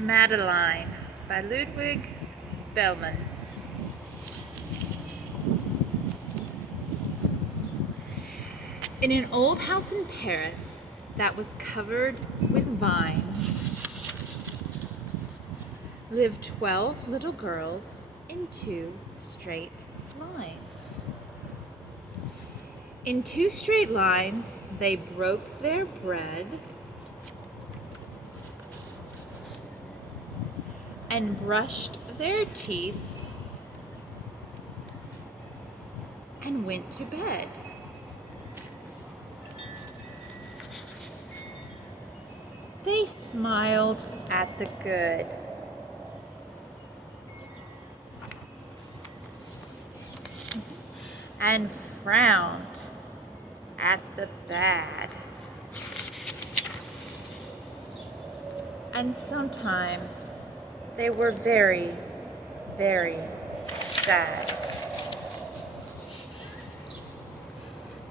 Madeline by Ludwig Bellmans. In an old house in Paris that was covered with vines lived 12 little girls in 2 straight lines. In 2 straight lines, they broke their bread and brushed their teeth and went to bed. They smiled at the good and frowned at the bad. And sometimes they were very, very sad.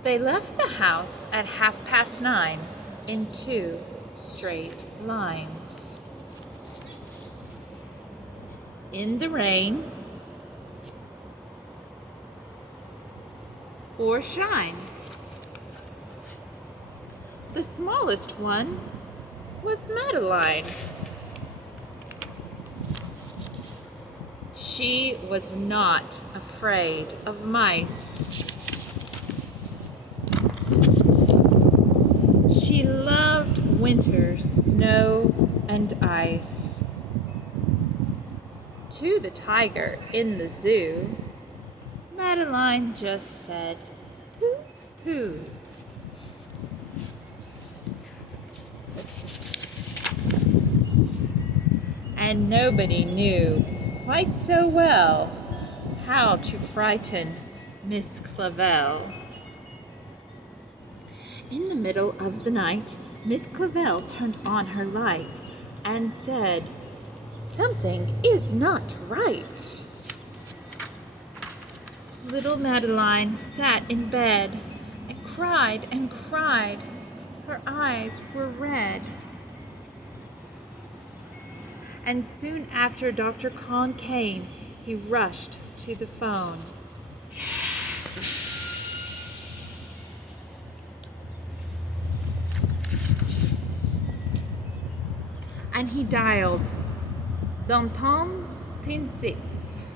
They left the house at 9:30 in 2 straight lines. In the rain or shine. The smallest one was Madeline. She was not afraid of mice. She loved winter, snow, and ice. To the tiger in the zoo, Madeline just said, "Pooh, pooh." And nobody knew quite so well how to frighten Miss Clavel. In the middle of the night, Miss Clavel turned on her light and said, "Something is not right." Little Madeline sat in bed and cried and cried. Her eyes were red. And soon after Dr. Kahn came, he rushed to the phone. And he dialed Danton Tin 6.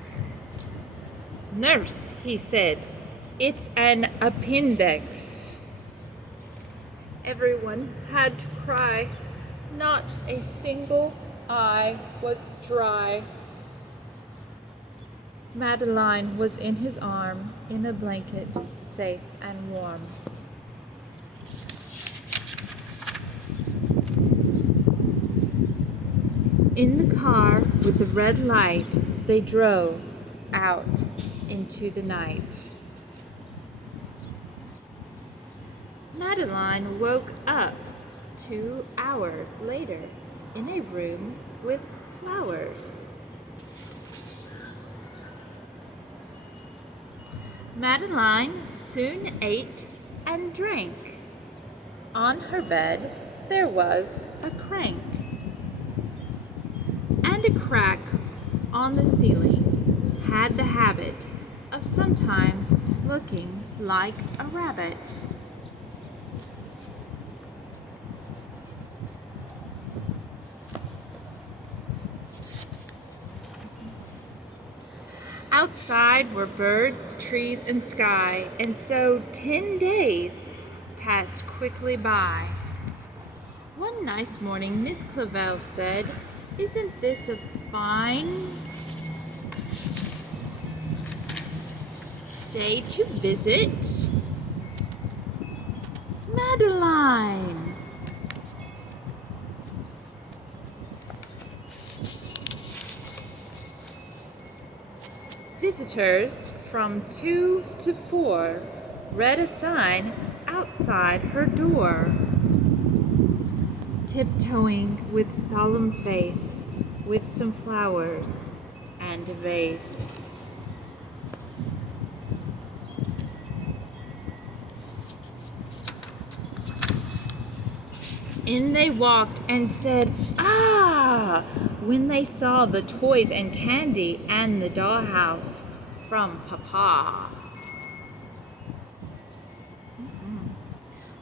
"Nurse," he said, "it's an appendix." Everyone had to cry. Not a single eye was dry. Madeline was in his arm, in a blanket, safe and warm. In the car with the red light, they drove out into the night. Madeline woke up 2 hours later in a room with flowers. Madeline soon ate and drank. On her bed there was a crank, and a crack on the ceiling had the habit of sometimes looking like a rabbit. Outside were birds, trees, and sky, and so 10 days passed quickly by. One nice morning, Miss Clavel said, "Isn't this a fine day to visit Madeline?" Visitors from 2 to 4 read a sign outside her door. Tiptoeing with solemn face, with some flowers and a vase. In they walked and said, "Ah!" when they saw the toys and candy and the dollhouse from Papa.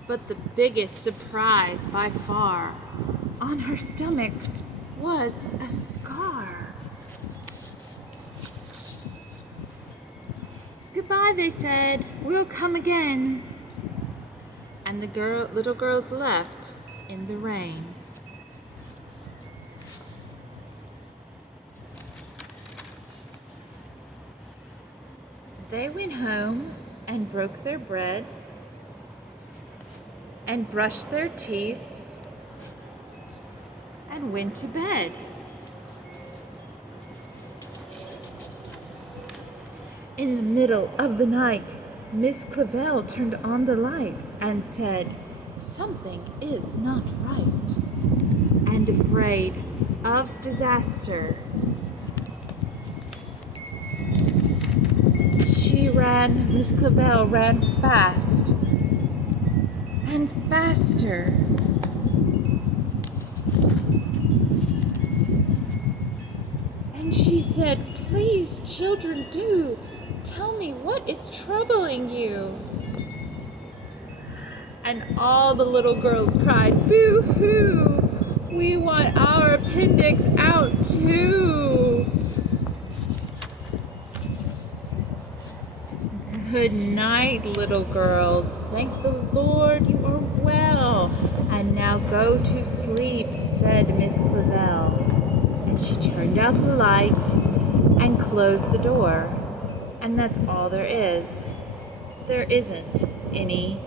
But the biggest surprise by far on her stomach was a scar. "Goodbye," they said. "We'll come again." And the little girls left in the rain. They went home and broke their bread and brushed their teeth and went to bed. In the middle of the night, Miss Clavell turned on the light and said, "Something is not right." And afraid of disaster, Miss Clavell ran fast and faster. And she said, "Please, children, do tell me what is troubling you." And all the little girls cried, "Boo-hoo! We want our appendix out too." Good night, little girls. Thank the Lord you are well. And now go to sleep, said Miss Clavell. And she turned out the light and closed the door. And that's all there is. There isn't any